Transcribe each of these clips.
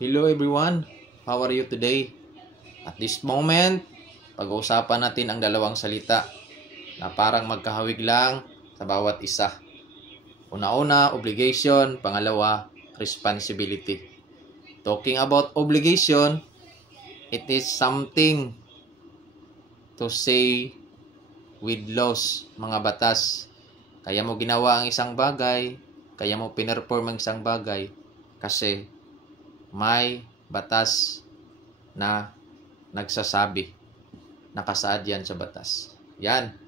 Hello everyone, how are you today? At this moment, pag-uusapan natin ang dalawang salita na parang magkahawig lang sa bawat isa. Una-una, obligation. Pangalawa, responsibility. Talking about obligation, it is something to say with laws, mga batas. Kaya mo ginawa ang isang bagay, kaya mo pinerform ang isang bagay kasi may batas na nagsasabi, nakasaad yan sa batas. Yan.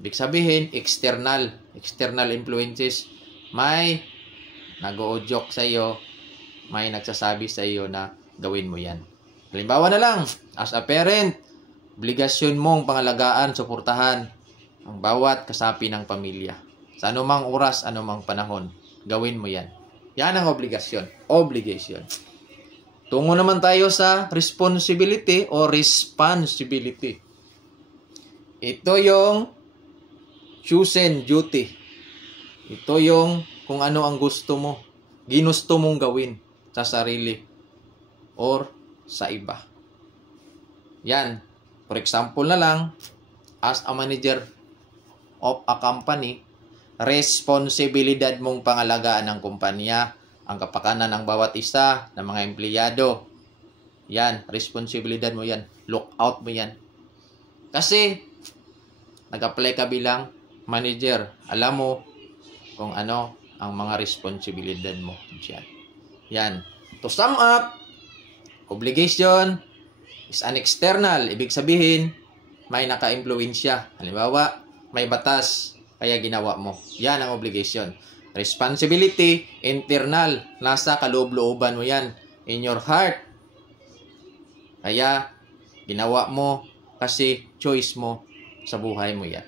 Ibig sabihin, external influences. May nag-uudyok sa iyo, may nagsasabi sa iyo na gawin mo yan. Halimbawa na lang, as a parent, obligasyon mong pangalagaan, suportahan ang bawat kasapi ng pamilya. Sa anumang oras, anumang panahon, gawin mo yan. Yan ang obligasyon. Obligation. Tungo naman tayo sa responsibility o responsibility. Ito yung chosen duty. Ito yung kung ano ang gusto mo, ginusto mong gawin sa sarili or sa iba. Yan. For example na lang, as a manager of a company, responsibilidad mong pangalagaan ng kumpanya, ang kapakanan ng bawat isa ng mga empleyado. Yan, responsibilidad mo yan. Look out mo yan. Kasi, nag-apply ka bilang manager. Alam mo kung ano ang mga responsibilidad mo dyan. Yan. To sum up, obligation is an external. Ibig sabihin, may naka-impluensya. Halimbawa, may batas, kaya ginawa mo. Yan ang obligation. Responsibility, internal. Nasa kaloob-looban mo yan. In your heart. Kaya, ginawa mo kasi choice mo sa buhay mo yan.